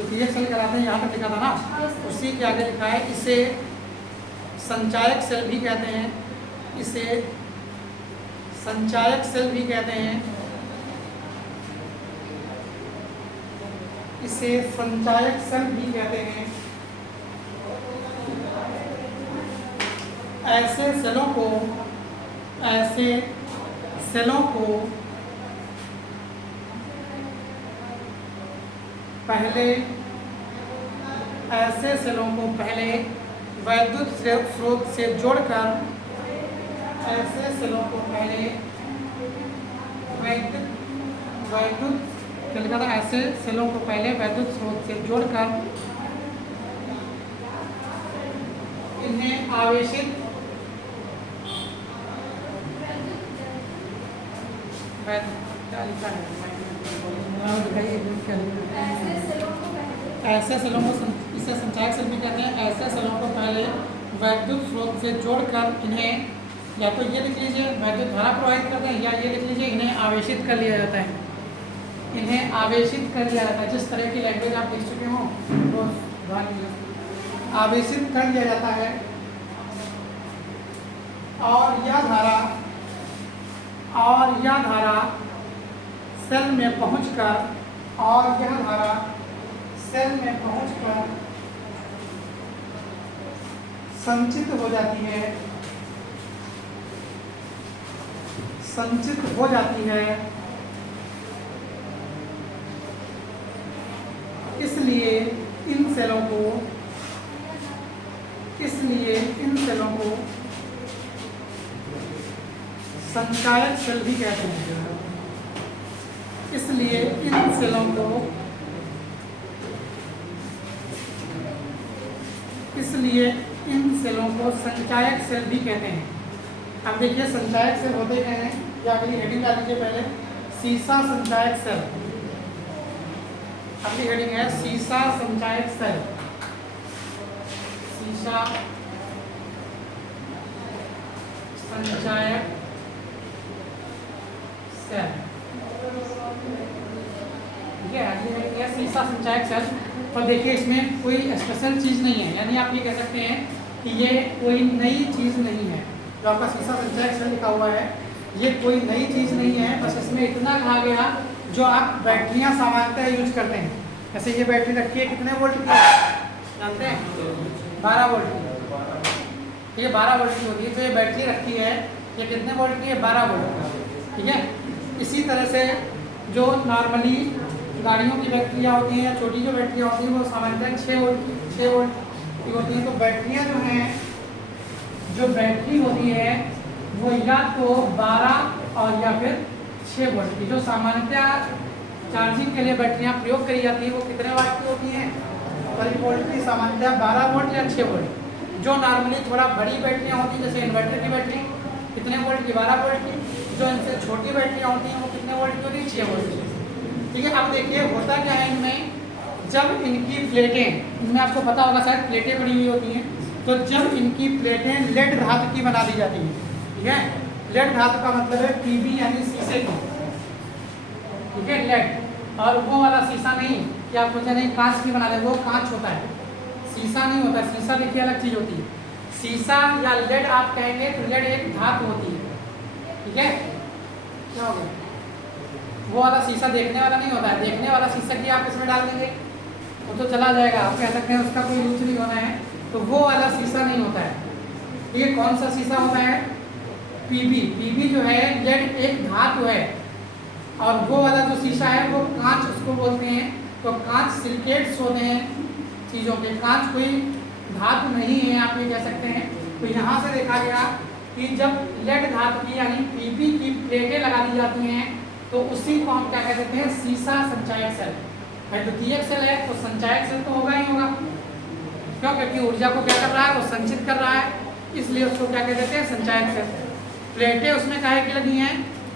द्वितीयक सेल कहलाते हैं, यहाँ तक लिखा था ना। उसी के आगे लिखा है इसे संचायक सेल भी कहते हैं, इसे संचायक सेल भी कहते हैं, इसे संचायक सेल भी कहते हैं। ऐसे सेलों को पहले वैद्युत स्रोत से जोड़कर इन्हें आवेशित ऐसे सेलों को इसे संचायक सेल भी कहते हैं। ऐसे सेलों को पहले वैद्युत स्रोत से जोड़कर इन्हें, या तो ये लिख लीजिए वैद्युत धारा प्रवाहित करते हैं, या ये लिख लीजिए इन्हें आवेशित कर लिया जाता है। इन्हें आवेशित कर लिया जाता है। जिस तरह की लैंग्वेज आप लिख चुके हो वो आवेशित कर लिया जाता है। और यह धारा सेल में पहुंचकर संचित हो जाती है। इसलिए इन सेलों को संचायक सेल भी कहते हैं। इसलिए इन सेलों को संचायक सेल भी कहते हैं। अब देखिए संचायक सेल होते क्या हैं, या अगली हेडिंग डाल लीजिए पहले, सीसा संचायक सेल। अगली हेडिंग है सीसा संचायक सेल। सीसा संचायक सेल, ठीक है। अगली हेडिंग है सीसा संचायक सेल। तो देखिए इसमें कोई स्पेशल चीज़ नहीं है, यानी आप ये कह सकते हैं कि ये कोई नई चीज़ नहीं है। जो आपका सीसा संचायक सेल लिखा हुआ है ये कोई नई चीज़ नहीं है। बस इसमें इतना कहा गया जो आप बैटरियां सामान्यतः यूज करते हैं। जैसे ये बैटरी रखी है कितने वोल्ट की जानते हैं? 12 वोल्ट की। ये 12 वोल्ट की होती है। जो ये बैटरी रखी है ये कितने वोल्ट की है? 12 वोल्ट, ठीक है। इसी तरह से जो नॉर्मली गाड़ियों की बैटरियाँ होती हैं या छोटी जो बैटरियाँ होती हैं वो सामान्यतः 6 वोल्ट की होती हैं। तो बैटरियाँ जो हैं, जो बैटरी होती है वो या तो 12 और या फिर 6 वोल्ट की, जो सामान्यतः चार्जिंग के लिए बैटरियाँ प्रयोग करी जाती है वो कितने वाट की होती हैं? पर वोल्ट की, सामान्यतः 12 वोल्ट या 6 वोल्ट। जो नॉर्मली थोड़ा बड़ी बैटरियाँ होती हैं जैसे इन्वर्टर की बैटरी कितने वोल्ट की? 12 वोल्ट की। जो इनसे छोटी बैटरियाँ होती हैं वो कितने वोल्ट की होती है? 6 वोल्ट की, ठीक है। अब देखिए होता क्या है इनमें, जब इनकी प्लेटें, इनमें आपको पता होगा शायद प्लेटें बनी हुई होती हैं, तो जब इनकी प्लेटें लेड धातु की बना दी जाती हैं, ठीक है। लेड धातु का मतलब है पीबी यानी शीशे की, ठीक है, लेड। और वो वाला शीशा नहीं कि आप सोचा नहीं कांच की बना लें, वो कांच होता है, शीशा नहीं होता। शीशा देखिए अलग चीज़ होती है। शीशा या लेड आप कहेंगे तो लेड एक धातु होती है, ठीक है। क्या हो गया? वो वाला शीशा देखने वाला नहीं होता है। देखने वाला शीशा की आप इसमें डाल देंगे वो तो चला जाएगा, आप कह सकते हैं उसका कोई यूज नहीं होना है, तो वो वाला शीशा नहीं होता है। ये कौन सा शीशा होता है? पीबी। पीबी जो है लेड एक धातु है, और वो वाला जो शीशा है वो कांच उसको बोलते हैं। तो कांच सिलिकेट्स होते हैं चीज़ों के, कांच कोई धातु नहीं है, आप ये कह सकते हैं। तो यहाँ से देखा गया कि जब लेड धातु की यानी पीबी की प्लेटें लगा दी जाती हैं तो उसी को हम क्या कह देते हैं? सीसा संचायक सेल। द्वितीयक सेल है तो संचायक सेल तो होगा ही होगा, क्यों? क्योंकि ऊर्जा को क्या कर रहा है? वो संचित कर रहा है, इसलिए उसको क्या कह देते हैं? संचायक सेल। प्लेटें उसमें काहे की लगी हैं?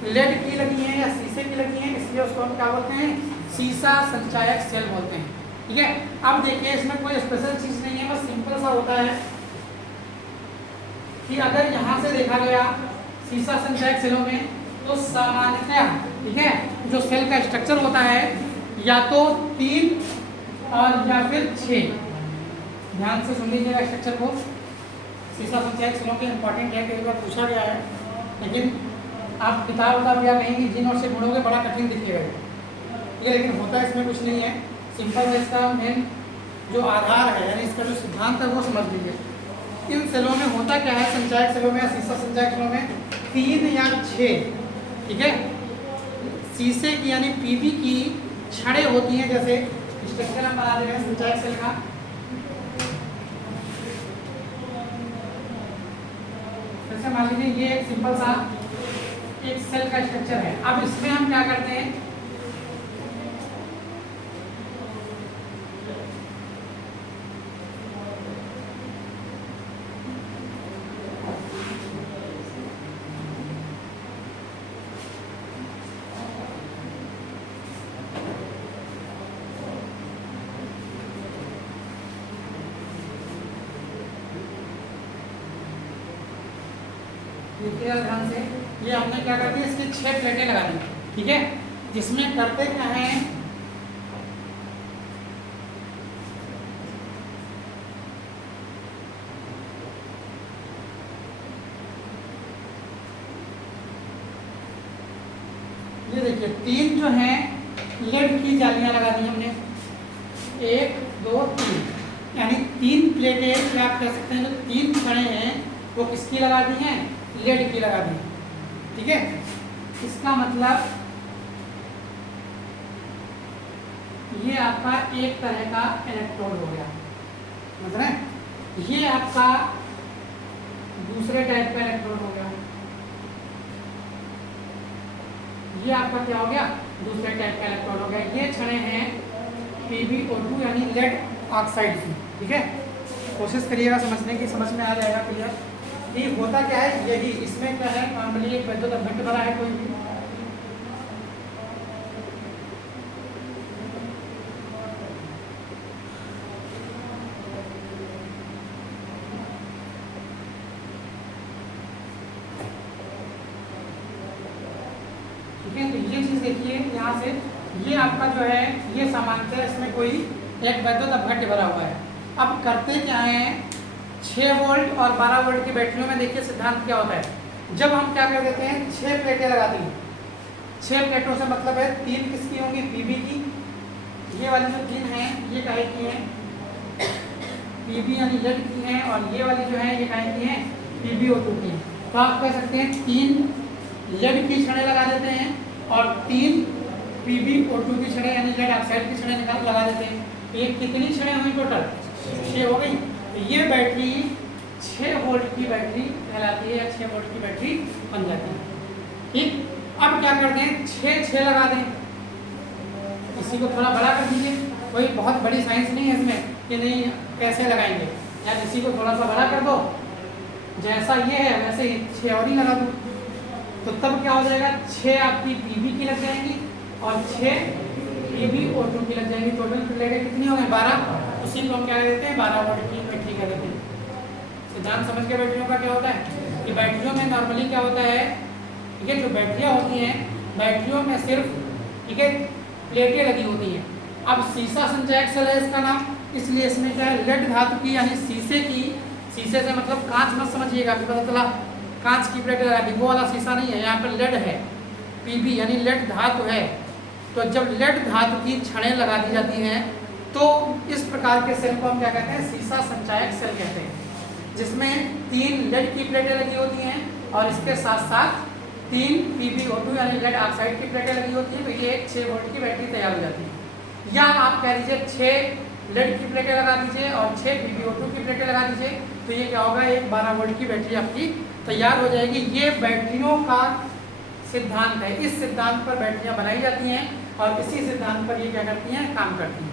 लेड की लगी हैं या शीशे की लगी हैं, इसलिए उसको हम क्या बोलते हैं? सीसा संचायक सेल बोलते हैं, ठीक है। अब देखिए इसमें कोई स्पेशल चीज़ नहीं है, बस सिंपल सा होता है कि अगर यहाँ से देखा गया सीसा संचायक सेलों में तो सामान्यतः, ठीक है, जो सेल का स्ट्रक्चर होता है या तो 3 और या फिर 6। ध्यान से सुन लीजिएगा स्ट्रक्चर को। सीसा संचयक सेलों के इंपॉर्टेंट है, कई बार पूछा गया है, लेकिन आप किताब या कहीं जिन और से ढूंढोगे बड़ा कठिन दिखेगा ये, लेकिन होता इसमें कुछ नहीं है। सिंपल है, इसका मेन जो आधार है यानी इसका जो सिद्धांत है वो समझ लीजिए। इन सेलों में होता क्या है, संचयक सेलों में, सीसा संचयक सेलों में 3 या 6, ठीक है, शीशे की यानी पीबी की छड़ें होती हैं। जैसे स्ट्रक्चर हम बना दे रहे हैं संचयक सेल का, जैसे मान लीजिए ये एक सिंपल सा एक सेल का स्ट्रक्चर है। अब इसमें हम क्या करते हैं, देखिएगा ध्यान से, ये हमने क्या कर दिया, इसकी 6 प्लेटें लगा दी, ठीक है, जिसमें करते क्या है, ये देखिए 3 जो हैं लेड की जालियां लगा दी हमने, 1 2 3, यानी 3 प्लेटें, क्या आप कह सकते हैं, जो 3 छड़ें हैं वो किसकी लगा दी हैं, लेड की लगा दी, ठीक है। इसका मतलब ये आपका एक तरह का इलेक्ट्रोड हो गया, मतलब ये आपका दूसरे टाइप का इलेक्ट्रोड हो गया, ये आपका क्या हो गया, दूसरे टाइप का इलेक्ट्रोड हो गया। ये छड़ें हैं PbO2 यानी लेड ऑक्साइड की, ठीक है। कोशिश करिएगा समझने की, समझ में आ जाएगा क्लियर। ये होता क्या है, यही इसमें क्या है, नॉर्मली एक वैद्युत अपघट्य भरा है कोई भी, ठीक है। तो ये चीज देखिए यहाँ से, ये आपका जो है ये सामान्यतः इसमें कोई एक वैद्युत अपघट्य भरा हुआ है। अब करते क्या है, 6 वोल्ट और 12 वोल्ट की बैटरियों में देखिए सिद्धांत क्या होता है, जब हम क्या कर देते हैं 6 प्लेटें लगाती हैं, 6 प्लेटों से मतलब है 3 किसकी होंगी, पीबी की, ये वाली जो 3 हैं ये काहे की हैं, पीबी यानी लेड की हैं, और ये वाली जो है ये काहे की हैं, PbO2 की हैं। तो आप कह सकते हैं 3 लेड की छड़ें लगा देते हैं और 3 PbO2 की छड़ें यानी लेड ऑक्साइड की छड़ें निकाल लगा देते हैं। ये कितनी छड़ें हुई टोटल, 6 हो गई। तो ये बैटरी 6 वोल्ट की बैटरी कहलाती है, या 6 वोल्ट की बैटरी बन जाती है, ठीक। अब क्या कर दें, 6 लगा दें, इसी को थोड़ा बड़ा कर दीजिए, कोई बहुत बड़ी साइंस नहीं है इसमें कि नहीं कैसे लगाएंगे, या इसी को थोड़ा सा बड़ा कर दो, जैसा ये है वैसे ही 6 और ही लगा दो, तो तब क्या हो जाएगा, 6 आपकी पीबी की लग जाएंगी और 6 PbO2 की लग जाएंगी। टोटल प्लेटें कितनी हो गई, 12। उसी को हम क्या कह देते हैं, 12 वोल्ट की बैटरी कह देते हैं। सिद्धांत समझ के बैटरियों का क्या होता है कि बैटरियों में नॉर्मली क्या होता है, ठीक है, जो बैटरियाँ होती हैं बैटरियों में सिर्फ, ठीक है, प्लेटें लगी होती हैं। अब सीसा संचयक सेल है इसका नाम, इसलिए इसमें क्या है, लेड धातु की यानी शीशे की, शीशे से मतलब कांच मत समझिएगा, आपको पता चला कांच की प्लेटें लगा दी, वो वाला शीशा नहीं है, यहाँ पर लेड है, पीबी यानी लेड धातु है। तो जब लेड धातु की छड़ें लगा दी जाती हैं तो इस प्रकार के सेल को हम क्या कहते हैं, सीसा संचयक सेल कहते हैं, जिसमें 3 लेड की प्लेटें लगी होती हैं और इसके साथ साथ 3 PbO2 यानी लेड ऑक्साइड की प्लेटें लगी होती हैं। तो ये एक 6 वोल्ट की बैटरी तैयार हो जाती है। या आप कह दीजिए 6 लेड की प्लेटें लगा दीजिए और 6 PbO2 की प्लेटें लगा दीजिए, तो ये क्या होगा, एक 12 वोल्ट की बैटरी आपकी तैयार हो जाएगी। ये बैटरियों का सिद्धांत है, इस सिद्धांत पर बैटरियाँ बनाई जाती हैं और इसी सिद्धांत पर ये क्या करती हैं, काम करती हैं,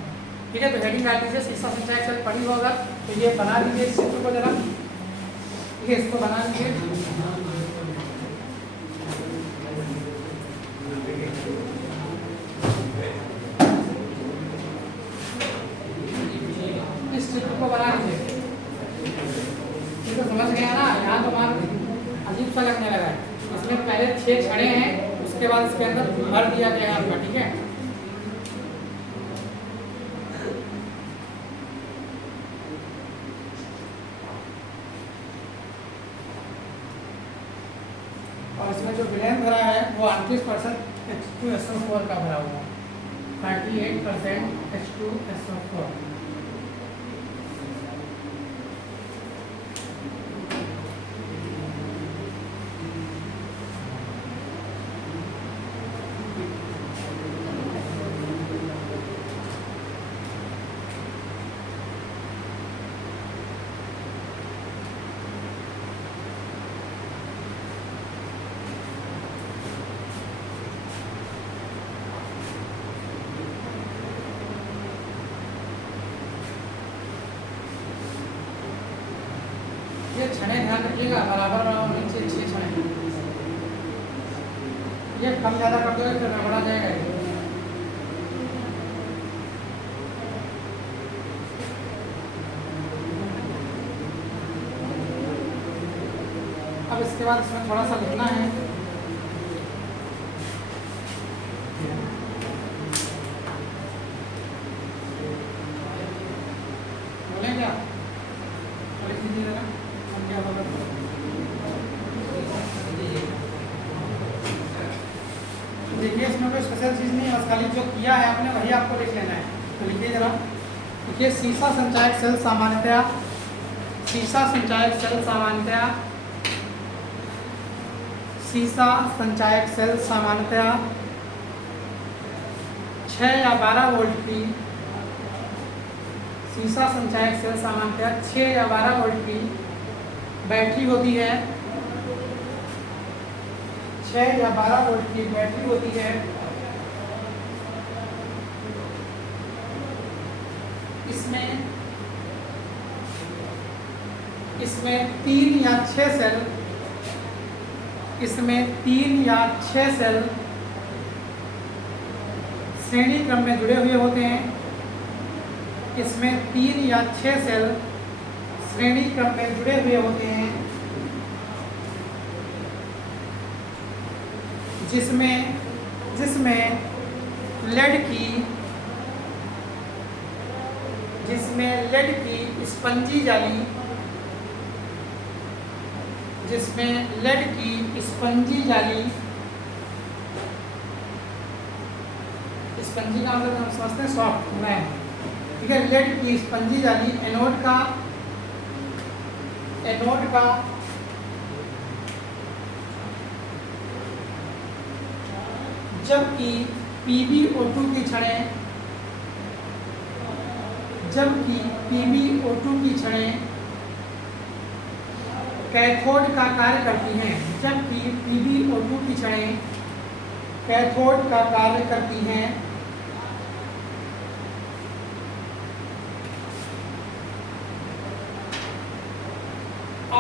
ठीक है। तो हेडिंग डाल दीजिए, सीसा संचयक सेल पढ़ी होगा तो ये बना लीजिए इस चित्र को जरा, ये इसको बना लीजिए। इस चित्र को बना लीजिए, तो समझ गया ना, यहाँ तो मान अजीब सा लगने लगा है, इसमें पहले 6 छड़ें हैं, उसके बाद इसके अंदर भर दिया गया है आपका, ठीक है। इसमें जो विलेन भरा है वो 38% H2SO4 का भरा हुआ है, 38% H2SO4। ये छने ध्यान रखिएगा, बराबर होने चाहिए 6 छने। ये कम ज़्यादा कर दोगे फिर गड़बड़ा जाएगा ये। अब इसके बाद इसमें थोड़ा सा लिखना है। बोलें क्या? लिख दीजिए जरा, हम क्या बोल रहे हैं। देखिए इसमें कोई स्पेशल चीज़ नहीं है, बस खाली जो किया है आपने वही आपको लिख लेना है। तो लिखिए जरा। देखिए सीसा संचायक सेल सामान्यतया, सीसा संचायक सेल सामान्यतया, सीसा संचायक सेल सामान्यतया 6 या 12 वोल्ट की, सीसा संचायक सेल सामान्यतया 6 या 12 वोल्ट की बैटरी होती है, 6 या 12 वोल्ट की बैटरी होती है। इसमें 3 या 6 सेल, इसमें 3 या 6 सेल श्रेणी क्रम में जुड़े हुए होते हैं। इसमें 3 या 6 सेल श्रेणी क्रम में जुड़े हुए होते हैं, जिसमें लेड की स्पंजी जाली, जिसमें लेड की स्पंजी जाली, स्पंजी का मतलब हम समझते हैं सॉफ्ट मैन, ठीक है। लेड की स्पंजी जाली एनोड का जबकि PbO2 की छड़ें, जबकि PbO2 की छड़ें कैथोड का कार्य करती हैं, जबकि PbO2 की छड़ें कैथोड का कार्य करती हैं।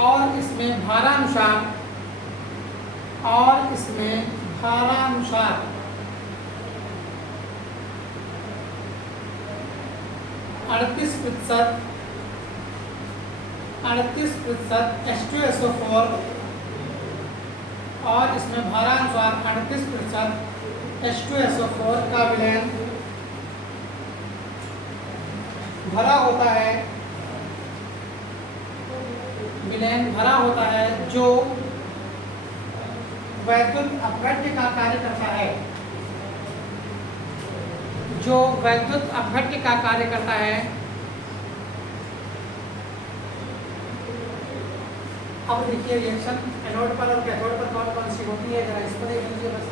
और इसमें भारानुसार 38% H2SO4 और इसमें भारानुसार 38% H2SO4 का विलयन भरा होता है, जो वैद्युत अपघट्य का कार्य करता है, अब देखिए रिएक्शन एनोड पर और कैथोड पर कौन कौन सी होती है, जरा इसको देख लीजिए बस,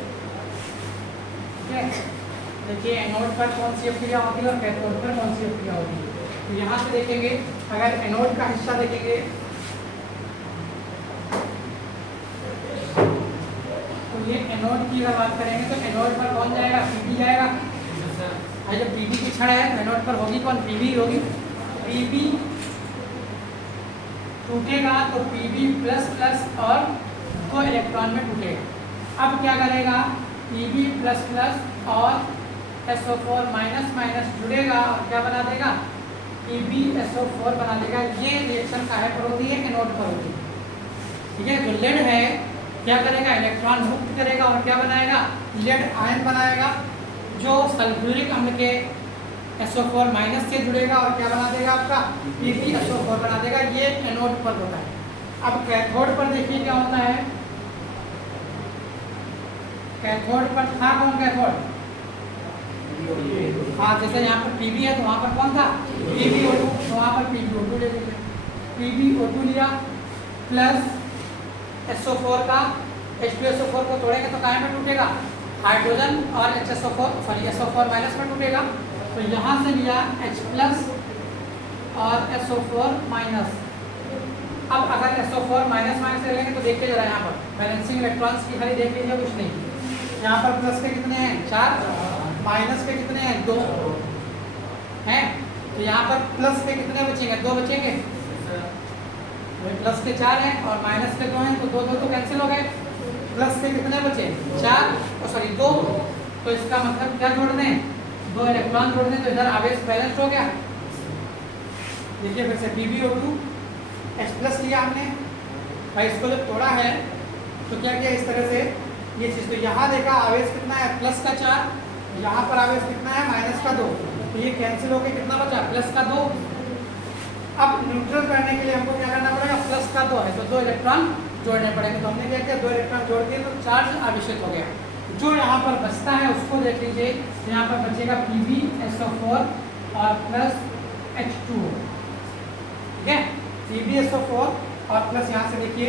ठीक है। देखिए एनोड पर कौन सी अभिक्रिया होती है और कैथोड पर कौन सी अभिक्रिया होती है। तो यहाँ से देखेंगे, अगर एनोड का हिस्सा देखेंगे तो ये एनोड की अगर बात करेंगे तो एनोड पर कौन जाएगा, Pb जाएगा। जब Pb की छड़ है तो एनोड पर होगी कौन, Pb होगी। Pb टूटेगा तो Pb++ और 2 इलेक्ट्रॉन में टूटेगा। अब क्या करेगा, Pb++ और SO4- जुड़ेगा और क्या बना देगा, PbSO4 बना देगा। ये रिएक्शन काहे पर होती है, एनोड पर होती है, ठीक है। जो लेड है क्या करेगा, इलेक्ट्रॉन मुक्त करेगा और क्या बनाएगा, लेड आयन बनाएगा, जो सल्फ्यूरिक अम्ल के SO4- से जुड़ेगा और क्या बना देगा, आपका PbSO4 बना देगा। ये एनोड पर होता है। अब कैथोड पर देखिए क्या होता है, कैथोड पर था कौन कैथोड? हाँ, जैसे यहाँ पर पीबी है तो वहाँ पर कौन था? PbO2, तो वहाँ पर PbO2 ले लीजिए। PbO2 लिया प्लस SO4 का, H2SO4 को तोड़ेंगे तो कहाँ में टूटेगा? हाइड्रोजन और SO4 माइनस में टूटेगा। तो यहाँ से लिया H प्लस और SO4 माइनस। अब अगर SO4 माइनस माइनस ले लेंगे तो देखिए जरा यहाँ पर बैलेंसिंग इलेक्ट्रॉन्स की खाली देख लीजिए, कुछ नहीं। यहाँ पर प्लस के कितने हैं? 4, माइनस के कितने हैं? 2 हैं। तो यहाँ पर प्लस के कितने बचेंगे? 2 बचेंगे। प्लस के 4 हैं और माइनस के 2 हैं, तो 2 2 तो कैंसिल हो गए। प्लस के कितने बचे? 2। तो इसका मतलब क्या जोड़ने? 2 इलेक्ट्रॉन जोड़ने, तो इधर आवेश बैलेंस हो गया। देखिए फिर से PbO2 H प्लस लिया हमने भाई, इसको जब तोड़ा है तो क्या किया इस तरह से ये चीज़, तो यहाँ देखा आवेश कितना है? प्लस का 4, यहाँ पर आवेश कितना है? माइनस का 2, तो ये कैंसिल होकर कितना बचा? प्लस का 2। अब न्यूट्रल करने के लिए हमको क्या करना पड़ेगा? प्लस का 2 है तो 2 इलेक्ट्रॉन जोड़ने पड़ेंगे। तो हमने क्या किया? 2 इलेक्ट्रॉन जोड़ दिए तो चार्ज आवेशित हो गया। जो यहाँ पर बचता है उसको देख लीजिए, यहाँ पर बचेगा PbSO4 और प्लस H2O, ठीक है। PbSO4 और प्लस यहाँ से देखिए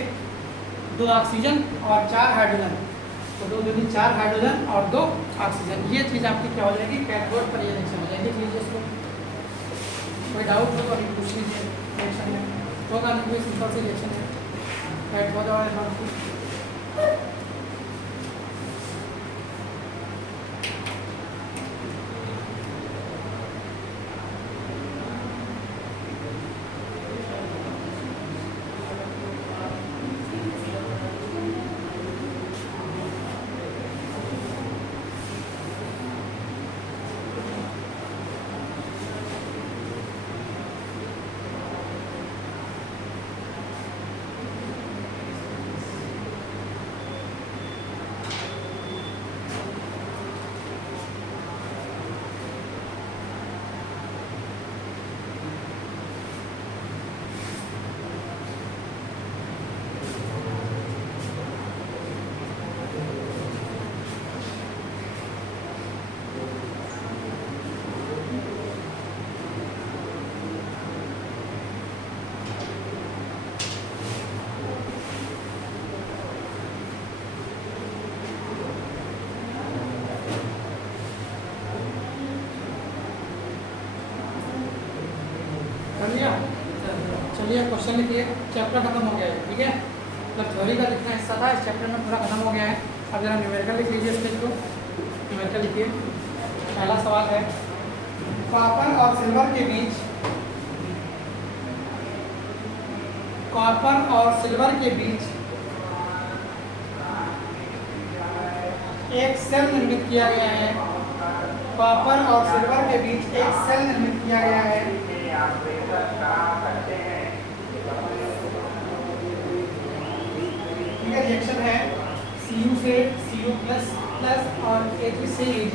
2 ऑक्सीजन और 4 हाइड्रोजन, तो 2 दूनी 4 हाइड्रोजन और 2 ऑक्सीजन। ये चीज़ आपकी क्या हो जाएगी? कैथोड पर ये रिएक्शन हो जाएगी। देख लीजिए इसको, कोई डाउट हो तो अभी पूछ लीजिए। रिएक्शन में होगा नहीं, कोई सिंपल सी रिएक्शन है कैथोड और एनोड। चलिए क्वेश्चन लिखिए, चैप्टर खत्म हो गया है, ठीक है। मतलब थ्योरी का जितना हिस्सा था इस चैप्टर में पूरा खत्म हो गया है। अब जरा न्यूमेरिकल लिख लीजिए स्टेज को। न्यूमेरिकल लिखिए। पहला सवाल है कॉपर और सिल्वर के बीच, कॉपर और सिल्वर के बीच एक सेल निर्मित किया गया है। कॉपर और सिल्वर के बीच एक सेल निर्मित किया गया है। रिएक्शन है Cu से Cu प्लस प्लस और Ag से Ag,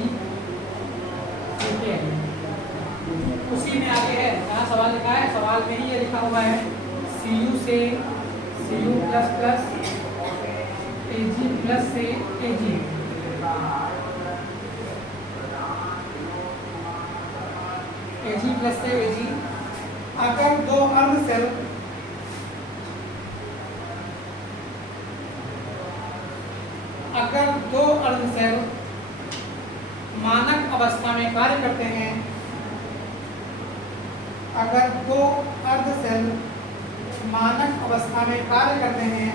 ठीक है। उसी में आगे है, यहाँ सवाल लिखा है, सवाल में ही ये लिखा हुआ है Cu से Cu plus plus, Ag plus से Ag। Ag प्लस से Ag। अगर दो अर्ध सेल मानक अवस्था में कार्य करते हैं, अगर दो अर्ध सेल मानक अवस्था में कार्य करते हैं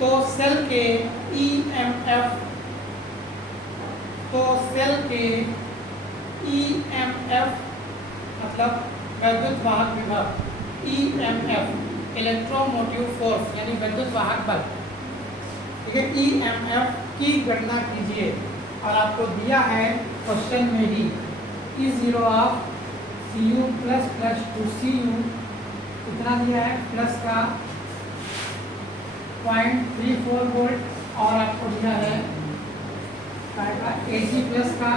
तो सेल के EMF, मतलब वैद्युत वाहक विभव, EMF इलेक्ट्रोमोटिव फोर्स यानी विद्युत वाहक बल, ठीक है। EMF की गणना कीजिए और आपको दिया है क्वेश्चन में ही E0 of Cu plus plus two Cu कितना दिया है? प्लस का 0.34 वोल्ट और आपको दिया है Ag प्लस का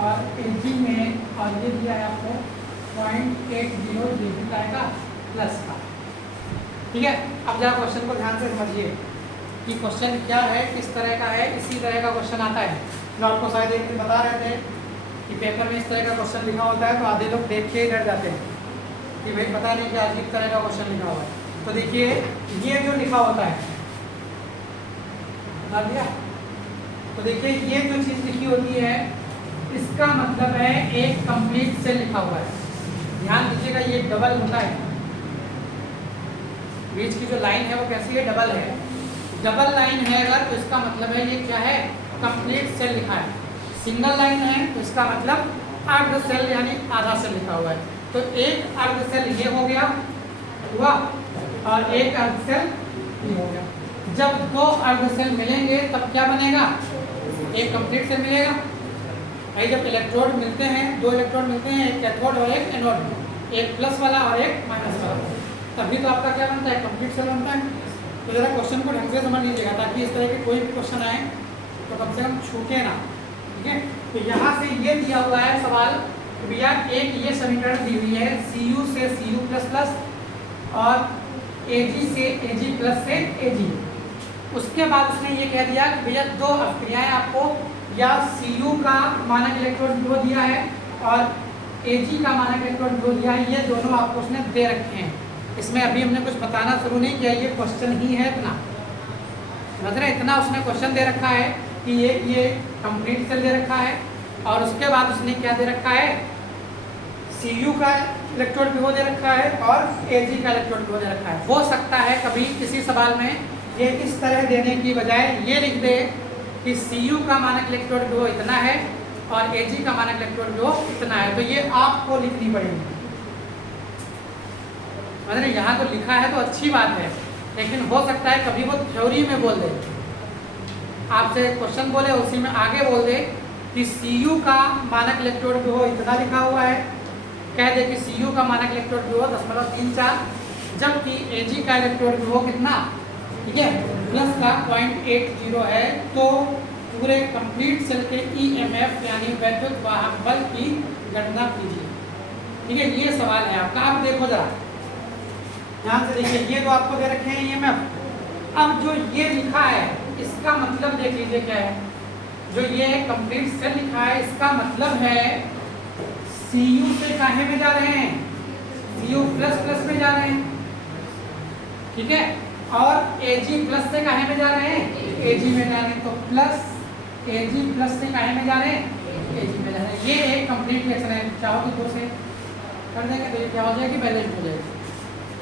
और Ag में और ये दिया है आपको 0.80 प्लस का। ठीक है, अब जरा क्वेश्चन को ध्यान से समझिए कि क्वेश्चन क्या है, किस तरह का है। इसी तरह का क्वेश्चन आता है जो आपको शायद एक दिन बता रहे थे कि पेपर में इस तरह का क्वेश्चन लिखा होता है, तो आधे लोग देख के ही डर जाते हैं कि भाई पता नहीं क्या अजीब तरह का क्वेश्चन लिखा हुआ है। तो देखिए ये जो लिखा होता है, बता दिया, तो देखिए ये जो चीज़ लिखी होती है इसका मतलब है एक कंप्लीट सेल लिखा हुआ है। ध्यान दीजिएगा ये डबल होता है, बीच की जो लाइन है वो कैसी है, डबल है। डबल लाइन है अगर तो इसका मतलब है ये क्या है, कंप्लीट सेल लिखा है। सिंगल लाइन है तो इसका मतलब अर्ध सेल यानी आधा सेल लिखा हुआ है। तो एक अर्ध सेल ये हो गया हुआ और एक अर्ध सेल ये हो गया। जब दो अर्ध सेल मिलेंगे तब क्या बनेगा, एक कंप्लीट सेल मिलेगा। भाई जब इलेक्ट्रोड मिलते हैं, दो इलेक्ट्रोड मिलते हैं, एक कैथोड और एक एनोड, एक प्लस वाला और एक माइनस वाला, तभी तो आपका क्या बनता है, कंप्लीट सेल बनता है। तो जरा क्वेश्चन को ढंग से समझ लीजिएगा ताकि इस तरह के कोई भी क्वेश्चन आए तो कम से कम छूटे ना। ठीक है, तो यहाँ से ये दिया हुआ है सवाल कि भैया एक ये समीकरण दी हुई है Cu से Cu++ और Ag से Ag+ से Ag। उसके बाद उसने ये कह दिया कि भैया दो अभिक्रियाएं आपको, या Cu का मानक इलेक्ट्रॉन विभव दिया है और Ag का मानक इलेक्ट्रॉन विभव दिया है, ये दोनों आपको उसने दे रखे हैं। इसमें अभी हमने कुछ बताना शुरू नहीं किया, ये क्वेश्चन ही है इतना, समझ रहे, इतना उसने क्वेश्चन दे रखा है कि ये कंप्लीट सेल दे रखा है और उसके बाद उसने क्या दे रखा है, Cu का इलेक्ट्रॉन विभव दे रखा है और Ag का इलेक्ट्रॉन विभव दे रखा है। हो सकता है कभी किसी सवाल में ये इस तरह देने की बजाय ये लिख दे कि Cu का मानक इलेक्ट्रॉन विभव इतना है और Ag का मानक इलेक्ट्रॉन विभव इतना है, तो ये आपको लिखनी पड़ेगी। मतलब यहाँ तो लिखा है तो अच्छी बात है, लेकिन हो सकता है कभी वो थ्योरी में बोल दे, आपसे क्वेश्चन बोले उसी में आगे बोल दे कि Cu का मानक इलेक्ट्रोड विभव इतना लिखा हुआ है, कह दे कि Cu का मानक इलेक्ट्रोड विभव 0.34, जबकि Ag का इलेक्ट्रोड विभव कितना, ठीक है, प्लस का 0.80 है। तो पूरे कंप्लीट सेल के EMF यानी वैद्युत वाहक बल की गणना कीजिए। ठीक है, ये सवाल है आपका। आप देखो जरा ध्यान से देखिए, ये तो आपको दे रखे हैं EMF। अब जो ये लिखा है इसका मतलब देख लीजिए क्या है, जो ये कंप्लीट सेल लिखा है इसका मतलब है Cu से काहे में जा रहे हैं, Cu++ में जा रहे हैं, ठीक है, और Ag+ से काहे में जा रहे हैं, Ag में जा रहे हैं, तो प्लस Ag+ से काहे में जा रहे हैं, Ag में जा रहे हैं। ये एक कंप्लीट रिएक्शन है, चाहो तो दो से कर देंगे तो ये क्या हो जाएगी, बैलेंस हो जाएगी।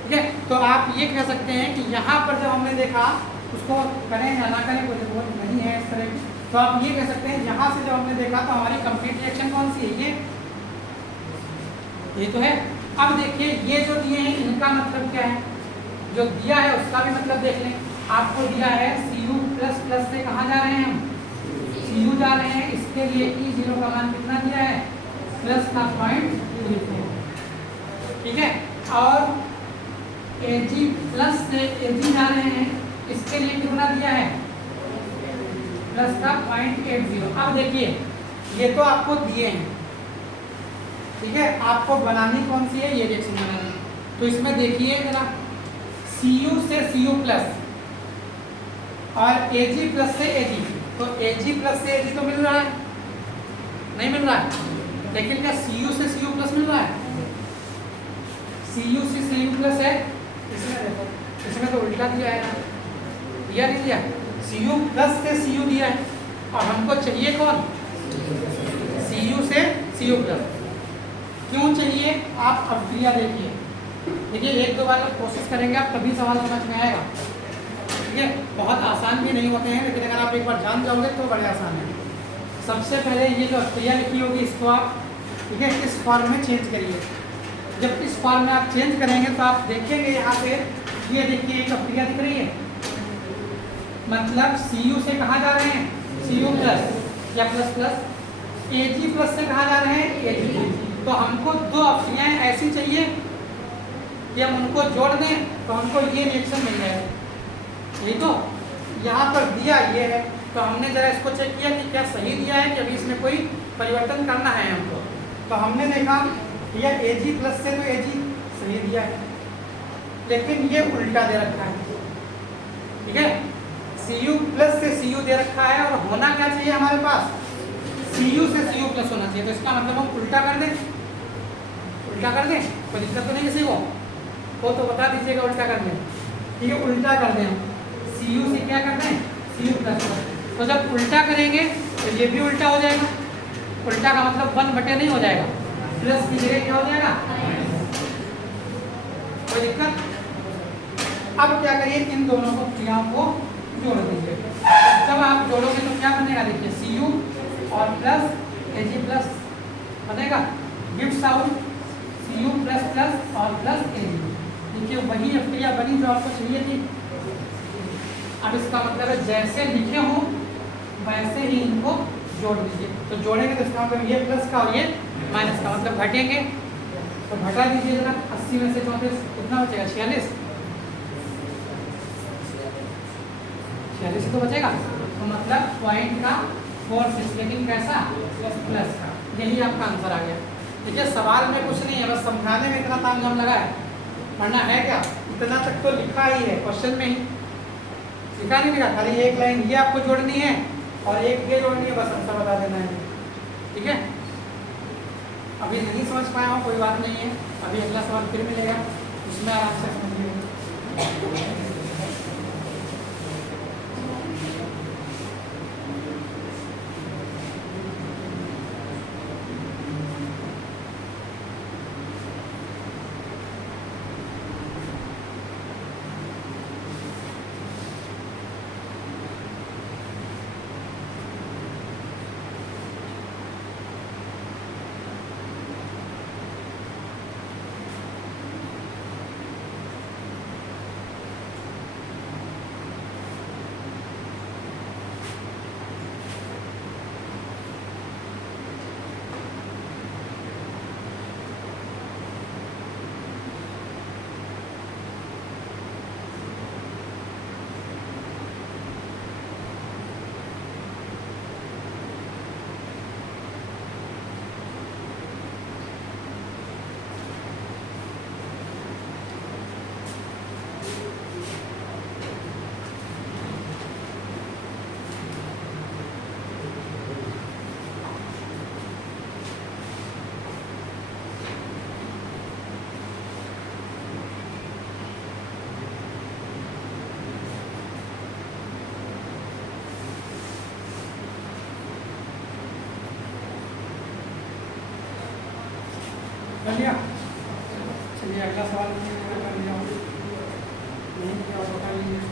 ठीक है, तो आप ये कह सकते हैं कि यहाँ पर जब हमने देखा, उसको करें या ना करें कोई जरूरत नहीं है इस तरह की, तो आप ये कह सकते हैं यहाँ से जब हमने देखा तो हमारी कंप्लीट रिएक्शन कौन सी है, ये तो है। अब देखिए ये जो दिए हैं इनका मतलब क्या है, जो दिया है उसका भी मतलब देख लें। आपको दिया है Cu++ से कहाँ जा रहे हैं हम, Cu जा रहे हैं, इसके लिए E0 का मान कितना दिया है, प्लस का 0.34, ठीक है, और Ag+ से Ag जा रहे हैं, इसके लिए कितना दिया है, प्लस का 0.80। अब देखिए ये तो आपको दिए हैं, ठीक है, आपको बनानी कौन सी है, ये रिएक्शन बनानी। तो इसमें देखिए जरा Cu से Cu+ और Ag+ से Ag, तो Ag+ से Ag तो मिल रहा है, नहीं मिल रहा है, लेकिन क्या Cu से Cu+ मिल रहा है, Cu से Cu+ है, इसमें देखो, इसमें तो उल्टा दिया है, दिया नहीं दिया, Cu+ से Cu दिया है और हमको चाहिए कौन, Cu से Cu+। क्यों चाहिए, आप अभिक्रिया देखिए, देखिए एक दो बार जब कोशिश करेंगे आप तभी सवाल समझ में आएगा। ठीक है, बहुत आसान भी नहीं होते हैं, लेकिन अगर आप एक बार जान जाओगे तो बड़े आसान है। सबसे पहले ये जो अभिक्रिया लिखी होगी इसको आप, ठीक है, इस फॉर्म में चेंज करिए। जब इस फॉर्म में आप चेंज करेंगे तो आप देखेंगे यहाँ पे, ये देखिए एक अभिक्रिया दिख रही है, मतलब Cu से कहाँ जा रहे हैं, Cu+ या प्लस, Ag+ से कहाँ जा रहे हैं, Ag। तो हमको दो अभिक्रियाएं ऐसी चाहिए कि हम उनको जोड़ दें तो हमको ये रिएक्शन मिल जाएगा। यही तो यहाँ पर दिया ये है, तो हमने जरा इसको चेक किया कि क्या सही दिया है कि अभी इसमें कोई परिवर्तन करना है हमको। तो हमने देखा यह Ag+ से तो Ag सही दिया है, लेकिन ये उल्टा दे रखा है, ठीक है। Cu प्लस से Cu दे रखा है और होना क्या चाहिए हमारे पास, Cu से Cu प्लस होना चाहिए। तो इसका मतलब हम उल्टा कर दें, उल्टा कर दें, कोई दिक्कत तो नहीं किसी को, हो तो बता दीजिएगा उल्टा कर दें, ठीक है। उल्टा कर दें हम, Cu से क्या कर दें, Cu प्लस। तो जब उल्टा करेंगे तो ये भी उल्टा हो जाएगा, उल्टा का मतलब 1/, नहीं हो जाएगा, प्लस की जगह क्या हो जाएगा, कोई दिक्कत। अब क्या करिए, इन दोनों को क्रियाओं को जोड़ दीजिए। जब आप जोड़ोगे तो क्या बनेगा, देखिए Cu और प्लस Ag प्लस बनेगा, gives out Cu plus plus और प्लस Ag। देखिए वही क्रिया बनी जो आपको चाहिए थी। अब इसका मतलब है जैसे लिखे हों वैसे ही इनको जोड़ दीजिए। तो जोड़ेंगे तो इसका मतलब ये प्लस का और ये माइनस का, मतलब घटेंगे। तो घटा दीजिए जरा, 80 में से 34 कितना बचेगा, 46, 46 तो बचेगा। तो मतलब पॉइंट का 46, लेकिन कैसा, प्लस का। यही आपका आंसर आ गया। देखिए सवाल में कुछ नहीं है, बस समझाने में इतना तामझाम लगा है, पढ़ना है क्या, इतना तक तो लिखा ही है क्वेश्चन में ही, लिखा नहीं लिखा, खाली एक लाइन ये आपको जोड़नी है और एक ये जोड़नी है, बस आंसर बता देना है, ठीक है। अभी नहीं समझ पाया हो कोई बात नहीं है, अभी अगला सवाल फिर मिलेगा, उसमें आराम से समझिएगा। कर लिया, चलिए अगला सवाल कर लिया, नहीं किया तो कर लीजिए।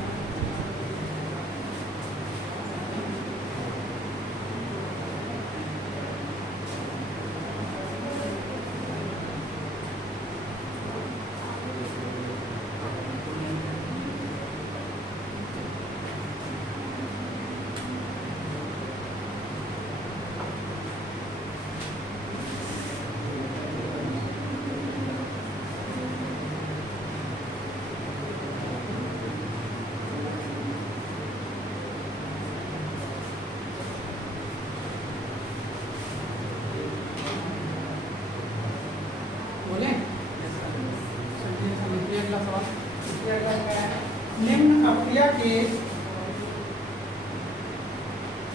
निम्न अपक्रिया के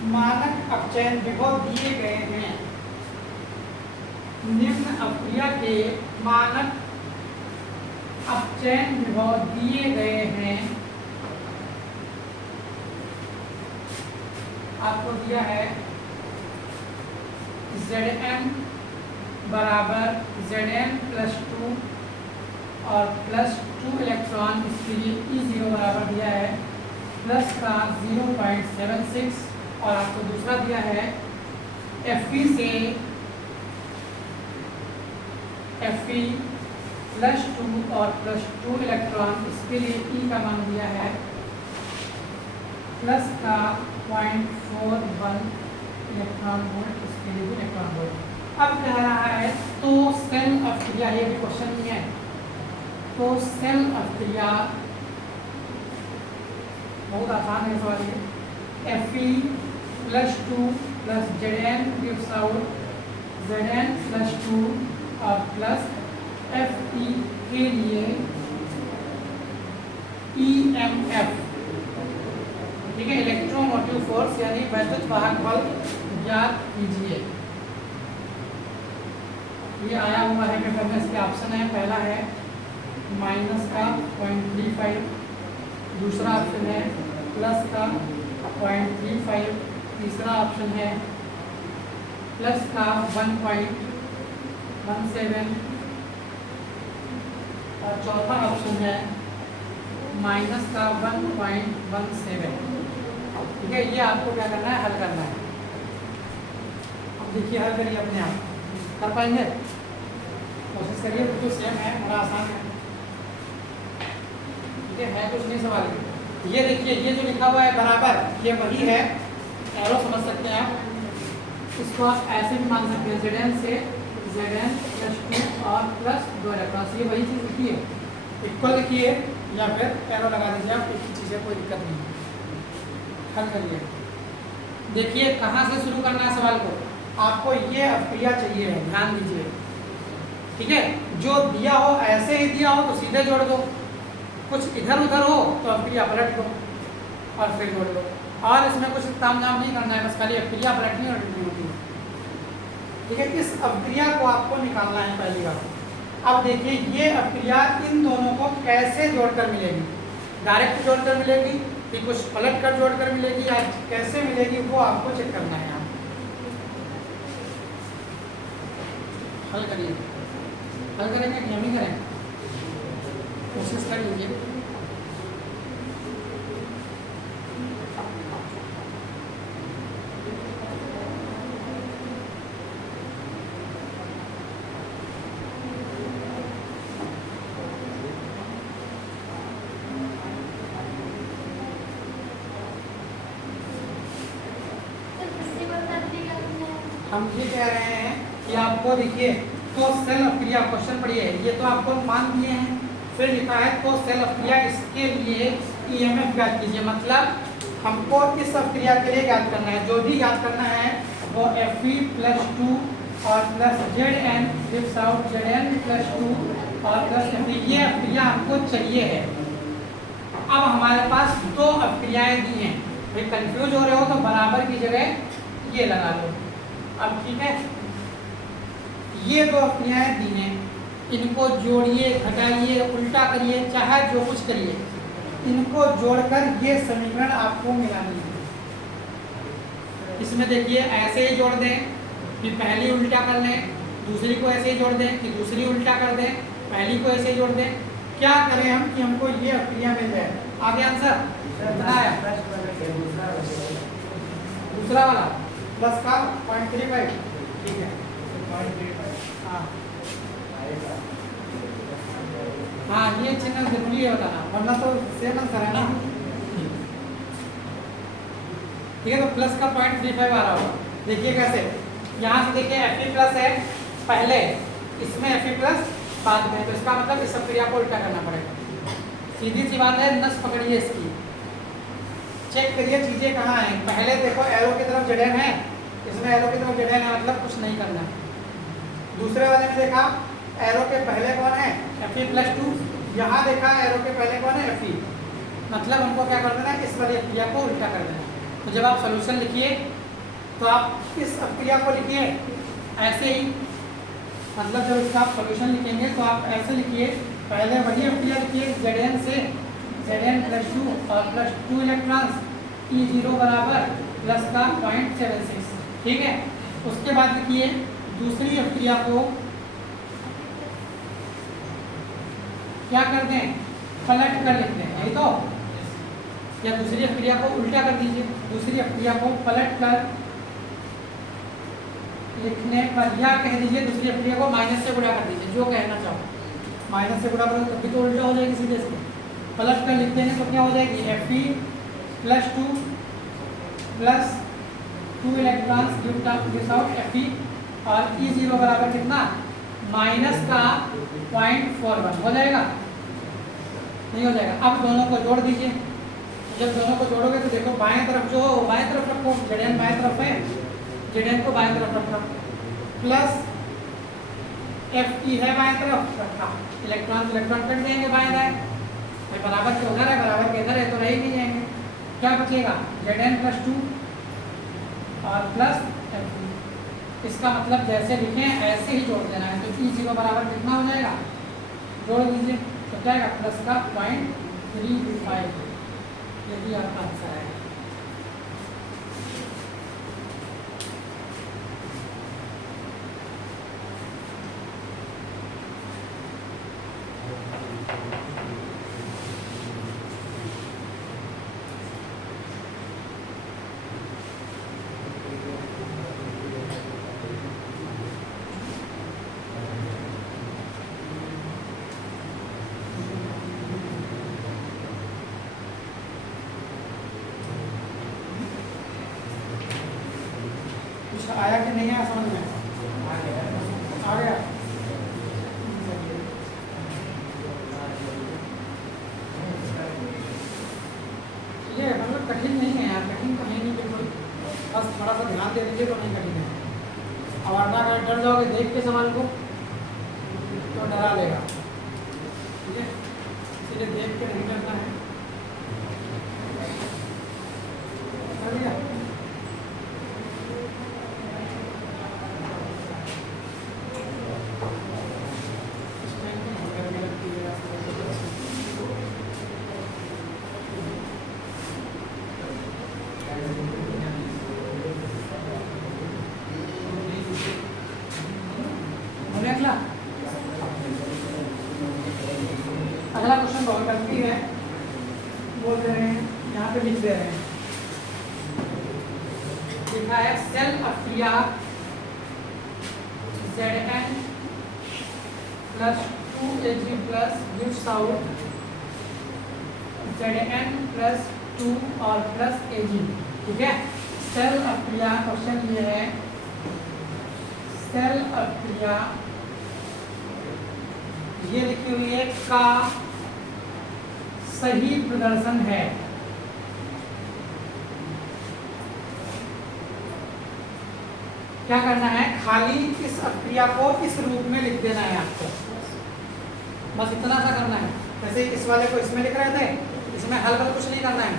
मानक अपचयन विभव दिए गए हैं। निम्न अपक्रिया के मानक अपचयन विभव दिए गए हैं। आपको दिया है Zn बराबर Zn+2 और +2 इलेक्ट्रॉन, इसके लिए E0 बराबर दिया है प्लस का 0.76 और आपको दूसरा दिया है Fe से Fe+2 और +2 इलेक्ट्रॉन, इसके लिए E का मान दिया है प्लस का 0.41 इलेक्ट्रॉन वोल्ट, इसके लिए भी इलेक्ट्रॉन वोल्ट। अब कह रहा है तो सेल अपक्रिया, ये भी क्वेश्चन नहीं है, तो सेल अपक्रिया बहुत आसान है सवाल ये। Fe+2 plus Zn gives out Zn+2 और प्लस Fe के लिए EMF, ठीक है, इलेक्ट्रोमोटिव फोर्स यानी वैद्युत वाहक बल ज्ञात कीजिए। ये आया हुआ है पेपर में, इसके ऑप्शन है, पहला है माइनस का 0.35, दूसरा ऑप्शन है प्लस का 0.35, तीसरा ऑप्शन है प्लस का 1.17 और चौथा ऑप्शन है माइनस का 1.17। ठीक है, ये आपको क्या करना है, हल करना है। अब देखिए, हल करिए अपने आप, कर पाएंगे? कोशिश करिए, बिल्कुल सेम है, बड़ा आसान है। ठीक है कुछ नहीं सवाल। ये देखिए, ये जो लिखा हुआ है बराबर, ये वही है, एरो समझ सकते हैं आप। इसको आप ऐसे भी मान सकते हैं, Zn से Zn + 2 और प्लस 2 इलेक्ट्रॉन, ये वही चीज़ लिखी है, इक्वल लिखिए या फिर एरो लगा दीजिए आप, एक ही चीज़ है, कोई दिक्कत नहीं। हल करिए। देखिए कहाँ से शुरू करना है सवाल को, आपको ये अभिक्रिया चाहिए है, ध्यान दीजिए। ठीक है, जो दिया हो ऐसे ही दिया हो तो सीधे जोड़ दो, कुछ इधर उधर हो तो अभिक्रिया पलट दो और फिर जोड़ दो, और इसमें कुछ तामझाम नहीं करना है, बस खाली अभिक्रिया पलटनी और उल्टनी होती है। ठीक है, इस अभिक्रिया को आपको निकालना है पहली बार। अब देखिए, ये अभिक्रिया इन दोनों को कैसे जोड़कर मिलेगी, डायरेक्ट जोड़कर मिलेगी कि कुछ पलट कर जोड़कर मिलेगी, या कैसे मिलेगी वो आपको चेक करना है। यहाँ हल करिए, हल करेंगे कि हम ही करें, कोशिश कर लीजिए। हम ये कह रहे हैं कि आपको देखिए, तो सेल अभिक्रिया, क्वेश्चन पढ़िए, ये तो आपको मान दिए हैं, फिर लिखा है तो सेल अभिक्रिया, इसके लिए EMF ज्ञात कीजिए। मतलब हमको इस अभिक्रिया के लिए ज्ञात करना है, जो भी ज्ञात करना है वो Fe + 2 और plus Zn gives out Zn + 2 और प्लस Fe, ये अभिक्रिया हमको चाहिए है। अब हमारे पास दो अभिक्रियाएं दी हैं, भाई कंफ्यूज हो रहे हो तो बराबर की जगह ये लगा लो। अब ठीक है, ये दो अभिक्रियाएं दी हैं, इनको जोड़िए, घटाइए, उल्टा करिए, चाहे जो कुछ करिए, इनको जोड़कर ये समीकरण आपको मिलानी है। इसमें देखिए, ऐसे ही जोड़ दें कि पहली उल्टा कर लें, दूसरी को ऐसे ही जोड़ दें कि दूसरी उल्टा कर दें, पहली को ऐसे ही जोड़ दें। क्या करें हम कि हमको ये अभिक्रिया मिल जाए। आगे आंसर बनाया, दूसरा वाला प्लस का 0.35, ठीक है, हाँ ये चिन्ह जरूरी है बताना, वरना तो सेम आंसर है ना। ठीक है, तो प्लस का 0.35 आ रहा होगा। देखिए कैसे, यहाँ से देखिए Fe+ है पहले, इसमें Fe+ बाद में, तो इसका मतलब इस अभिक्रिया को उल्टा करना पड़ेगा। सीधी सी बात है, नस पकड़िए इसकी, चेक करिए चीजें कहाँ हैं। पहले देखो एरो की तरफ Zn है, इसमें एरो की तरफ Zn है, मतलब कुछ नहीं करना है। दूसरे वाले में देखा एरो के पहले कौन है, Fe + 2, यहाँ देखा एरो के पहले कौन है, Fe, मतलब हमको क्या कर देना है, इस वाली अभिक्रिया को उल्टा कर देना। तो जब आप सोल्यूशन लिखिए तो आप इस अभिक्रिया को लिखिए ऐसे ही, मतलब जब इसका आप सोल्यूशन लिखेंगे तो आप ऐसे लिखिए, पहले वही अभिक्रिया लिखिए, Zn से Zn + 2 और प्लस 2 इलेक्ट्रॉन्स, E0 बराबर प्लस का 0.76, ठीक है। उसके बाद लिखिए दूसरी अभिक्रिया को क्या कर दें, पलट कर लिख दें, यही तो, या दूसरी अभिक्रिया को उल्टा कर दीजिए, दूसरी अभिक्रिया को पलट कर लिखने पर, या कह दीजिए दूसरी अभिक्रिया को माइनस से गुणा कर दीजिए, जो कहना चाहो, माइनस से गुणा करो तभी तो उल्टा हो जाएगी सीधे से। पलट कर लिखते हैं तो क्या हो जाएगी, Fe + 2 plus 2 electrons gives out Fe, और E0 बराबर कितना, माइनस का 0.41 हो जाएगा, नहीं हो जाएगा। अब दोनों को जोड़ दीजिए, जब दोनों को जोड़ोगे तो देखो बाएं तरफ जो हो बाएं तरफ रखो, Zn बाएं तरफ है, Zn को बाएं तरफ रखा, प्लस Fe है बाएं तरफ रखा, इलेक्ट्रॉन कट जाएंगे बाएं दाएं, भाई बराबर के उधर है, बराबर के इधर है, तो रह ही नहीं जाएंगे। क्या बचेगा, Zn प्लस 2 और प्लस F2। इसका मतलब जैसे लिखें ऐसे ही जोड़ देना है। तो E0 बराबर कितना हो जाएगा, जोड़ दीजिए, तो क्या आएगा प्लस का 0.35। यही आपका आंसर है। आया कि नहीं आया समझ में, आ गया। ये मतलब कठिन नहीं है यार, कठिन तो है नहीं बिल्कुल, बस थोड़ा सा ध्यान दे दीजिए तो नहीं कठिन है। अब वरना अगर डर जाओगे देख के सामान को तो डरा लेगा, ठीक है, इसलिए देख के नहीं करना है। कर दिया? अगला क्वेश्चन बहुत गलती है, बोल दे रहे हैं, यहाँ पे लिख दे रहे हैं, लिखा है सेल अफ्रिया Zn plus 2Ag plus gives out Zn plus 2 और प्लस Ag, ठीक है। सेल अफ्रिया क्वेश्चन ये है, सेल अफ्रिया ये लिखी हुई है का सही प्रदर्शन है। क्या करना है, खाली इस अक्रिया को इस रूप में लिख देना है आपको, बस इतना सा करना है। जैसे इस वाले को इसमें लिख रहे थे, इसमें हल कुछ नहीं करना है,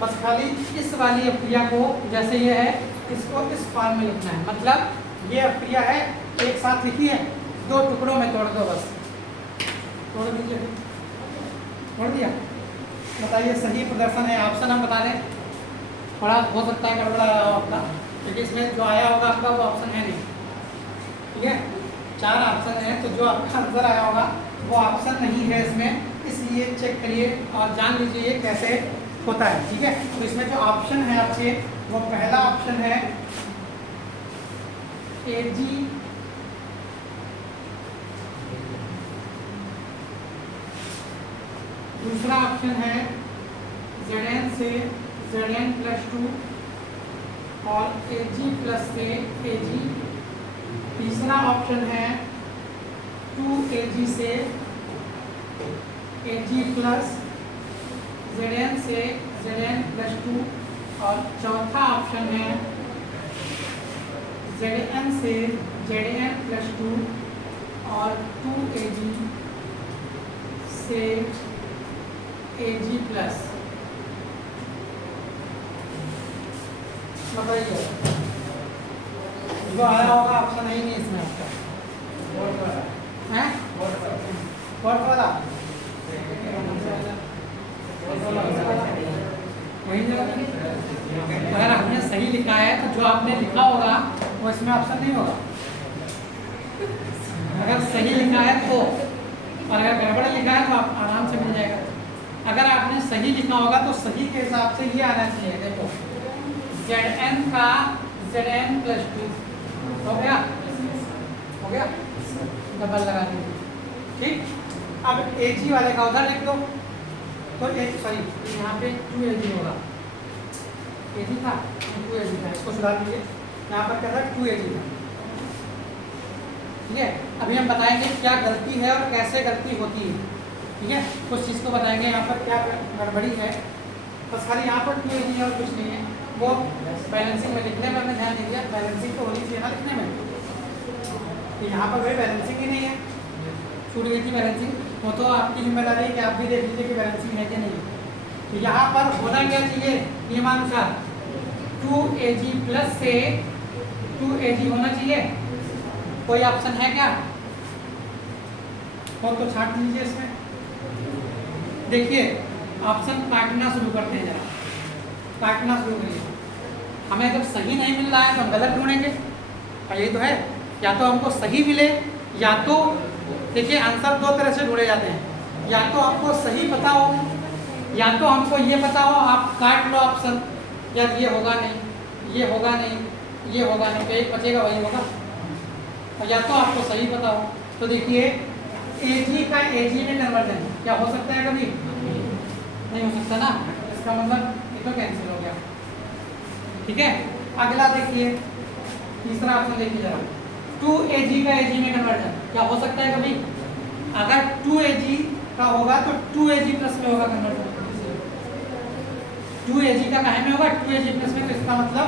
बस खाली इस वाली अक्रिया को जैसे ये है इसको इस फॉर्म में लिखना है। मतलब ये अक्रिया है, एक साथ लिखी है, दो टुकड़ों में तोड़ दो, बस तोड़ दीजिए, तोड़ दिया। बताइए सही प्रदर्शन है, ऑप्शन हम बता दें, थोड़ा हो सकता है गड़बड़ा आया हो आपका, क्योंकि इसमें जो आया होगा आपका वो ऑप्शन है नहीं, ठीक है। 4 ऑप्शन है, तो जो आपका आंसर आया होगा वो ऑप्शन नहीं है इसमें, इसलिए चेक करिए और जान लीजिए ये कैसे होता है, ठीक है। तो इसमें जो ऑप्शन है आपके, वो पहला ऑप्शन है Ag दूसरा ऑप्शन है Zn से Zn प्लस 2 और Ag प्लस से Ag। तीसरा ऑप्शन है 2Ag से Ag प्लस Zn से Zn प्लस 2 और चौथा ऑप्शन है Zn से Zn प्लस 2 और 2Ag से Ag प्लस। बताइए जो आया होगा ऑप्शन नहीं है इसमें आपका, है फोर्थ वाला वही जगह। अगर हमने सही लिखा है तो जो आपने लिखा होगा वो इसमें ऑप्शन नहीं होगा, अगर सही लिखा है तो, और अगर गड़बड़ लिखा है तो आप आराम से मिल जाएगा। अगर आपने सही लिखा होगा तो सही के हिसाब से ये आना चाहिए, देखो Zn का Zn प्लस 2 हो गया, हो गया, डबल लगा दीजिए, ठीक। अब Ag वाले का उधर लिख दो, तो सॉरी यहाँ पे 2Ag होगा, Ag था 2Ag था, इसको सुधार दीजिए, यहाँ पर क्या था 2Ag था, ठीक है। अभी हम बताएंगे क्या गलती है और कैसे गलती होती है, ठीक है। कुछ चीज़ को बताएंगे यहाँ पर क्या गड़बड़ी है, बस खाली यहाँ पर 2Ag है और कुछ नहीं है। वो बैलेंसिंग में लिखने में हमने ध्यान नहीं दिया, बैलेंसिंग तो होनी चाहिए ना लिखने में, तो यहाँ पर भाई बैलेंसिंग ही नहीं है, छूट गई थी बैलेंसिंग। वो तो आपकी जिम्मेदारी है कि आप भी देख लीजिए कि बैलेंसिंग है कि नहीं। तो यहाँ पर होना क्या चाहिए नियमानुसार, 2Ag प्लस से 2Ag होना चाहिए। कोई ऑप्शन है क्या? हो तो छांट लीजिए इसमें। देखिए ऑप्शन काटना शुरू करते हैं, जरा काटना शुरू करिए। हमें जब सही नहीं मिल रहा है तो हम गलत ढूंढेंगे, और यही तो है। या तो हमको सही मिले, या तो देखिए आंसर दो तरह से ढूंढे जाते हैं, या तो हमको सही पता हो, या तो हमको ये पता हो। आप काट लो ऑप्शन, यार ये होगा नहीं, ये होगा नहीं, ये होगा नहीं, तो एक बचेगा वही होगा। और या तो आपको सही पता हो। तो देखिए Ag का Ag में कन्वर्जन क्या हो सकता है? कभी नहीं हो सकता ना, इसका मतलब ये तो कैंसिल हो गया। ठीक है, अगला देखिए तीसरा ऑप्शन देखिए जरा, 2Ag का Ag में कन्वर्जन क्या हो सकता है? कभी अगर 2Ag का होगा तो 2Ag प्लस में होगा कन्वर्जन। 2Ag का काहे में होगा? 2Ag प्लस में, तो इसका मतलब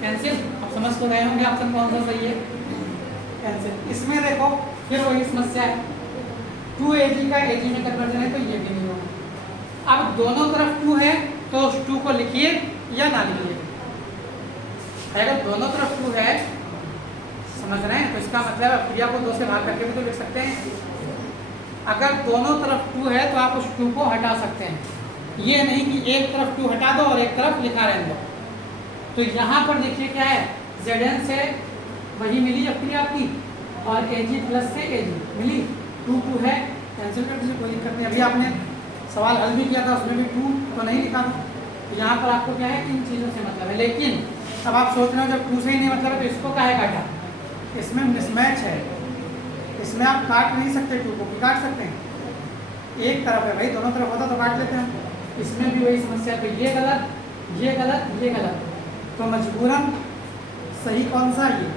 कैंसिल। आप समझ तो गए होंगे ऑप्शन कौन सा सही है, कैंसिल। इसमें देखो फिर वही समस्या है, 2Ag का Ag में कन्वर्जन है तो ये भी नहीं होगा। अब दोनों तरफ 2 है तो उस 2 को लिखिए या ना लिखिए। अगर दोनों तरफ 2 है, समझ रहे हैं, तो इसका मतलब क्रिया को 2 से भाग करके भी तो लिख सकते हैं। अगर दोनों तरफ 2 है तो आप उस 2 को हटा सकते हैं, ये नहीं कि एक तरफ 2 हटा दो और एक तरफ लिखा रहने दो। तो यहाँ पर देखिए क्या है, Zn से वही मिली अब क्रिया आपकी, और Ag प्लस से Ag मिली, 2 है, कैंसिल कर दीजिए, कोई दिक्कत नहीं। अभी आपने सवाल हल भी किया था, उसमें भी 2 तो नहीं लिखा था। तो यहाँ पर आपको क्या है, इन चीज़ों से मतलब है। लेकिन अब आप सोच रहे हो जब 2 से ही नहीं मतलब है तो इसको काहे काटा? इसमें मिसमैच है, इसमें आप काट नहीं सकते 2 को, काट सकते हैं एक तरफ है भाई, दोनों तरफ होता तो काट लेते हैं। इसमें भी वही समस्या, तो ये गलत, ये गलत, ये गलत, तो मजबूरन सही कौन सा? ये।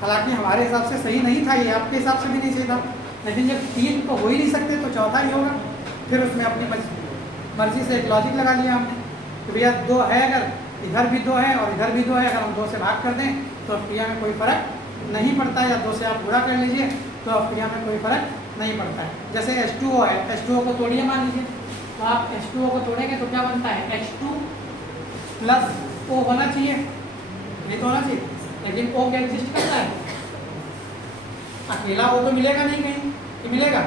हालांकि हमारे हिसाब से सही नहीं था ये, आपके हिसाब से भी नहीं सही था, लेकिन जब 3 तो हो ही नहीं सकते तो चौथा ही होगा। फिर उसमें अपनी मर्जी से एक लॉजिक लगा लिया हमने कि भैया 2 है, अगर इधर भी 2 है और इधर भी 2 है, अगर हम 2 से भाग कर दें तो क्रिया में कोई फर्क नहीं पड़ता है, या 2 से आप गुणा कर लीजिए तो क्रिया में कोई फर्क नहीं पड़ता है। जैसे H2O है, H2O को तोड़िए मान लीजिए, तो आप H2O को तोड़ेंगे तो क्या बनता है? H2 प्लस O होना चाहिए, ये तो होना चाहिए, लेकिन O क्या एग्जिस्ट करता है? अकेला O तो मिलेगा नहीं कहीं, कि मिलेगा?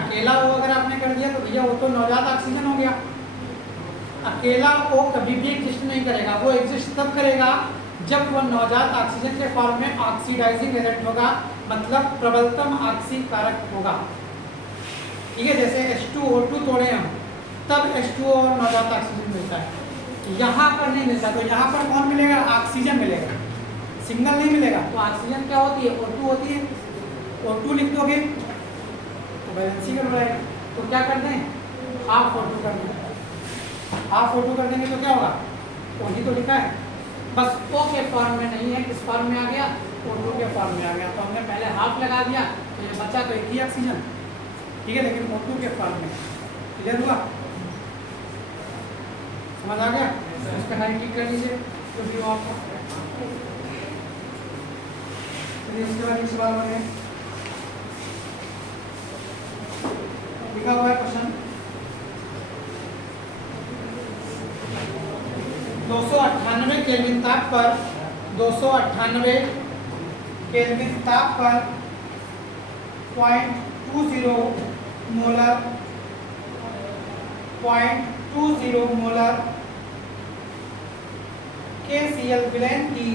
अकेला O अगर आपने कर दिया तो भैया वो तो नवजात ऑक्सीजन हो गया। अकेला O कभी भी एग्जिस्ट नहीं करेगा, वो एग्जिस्ट तब करेगा जब वो नवजात ऑक्सीजन के फॉर्म में ऑक्सीडाइजिंग एजेंट होगा, मतलब प्रबलतम ऑक्सी कारक होगा। ठीक है, जैसे H2O2 तोड़े हम तब H2O और नवजात ऑक्सीजन मिलता है, यहाँ पर नहीं मिलता। तो यहाँ पर कौन मिलेगा? ऑक्सीजन मिलेगा, सिग्नल नहीं मिलेगा। तो ऑक्सीजन क्या होती है? O2 होती है। O2 लिख दोगे तो बैलेंसिंग कर रहा है, तो क्या कर दें? हाफ O2 कर दें। हाफ O2 कर देंगे तो क्या होगा? वही तो लिखा है, बस O के फॉर्म में नहीं है, किस फॉर्म में आ गया? O2 के फॉर्म में आ गया। तो हमने पहले हाफ लगा दिया तो ये बचा तो एक ही ऑक्सीजन, ठीक है, लेकिन O2 के फॉर्म में। क्लियर हुआ? समझ आ गया? इसका हाई टिक कर लीजिए तो भी आपको। इसके बाद इस सवाल में लिखा हुआ है क्वेश्चन 298 केल्विन ताप पर 298 केल्विन ताप पर 0.20 मोलर 0.20 मोलर KCl विलेन की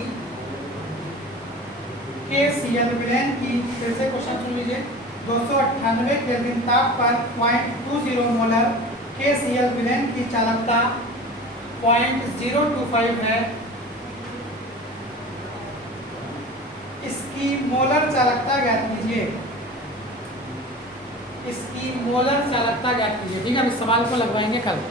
फिर से क्वेश्चन सुन लीजिए, 298 केल्विन ताप पर 0.20 मोलर KCl विलेन की चालकता 0.025 है। इसकी मोलर चालकता ज्ञात कीजिए, इसकी मोलर चालकता ज्ञात कीजिए। ठीक है, अब इस सवाल को लगवाएंगे कल।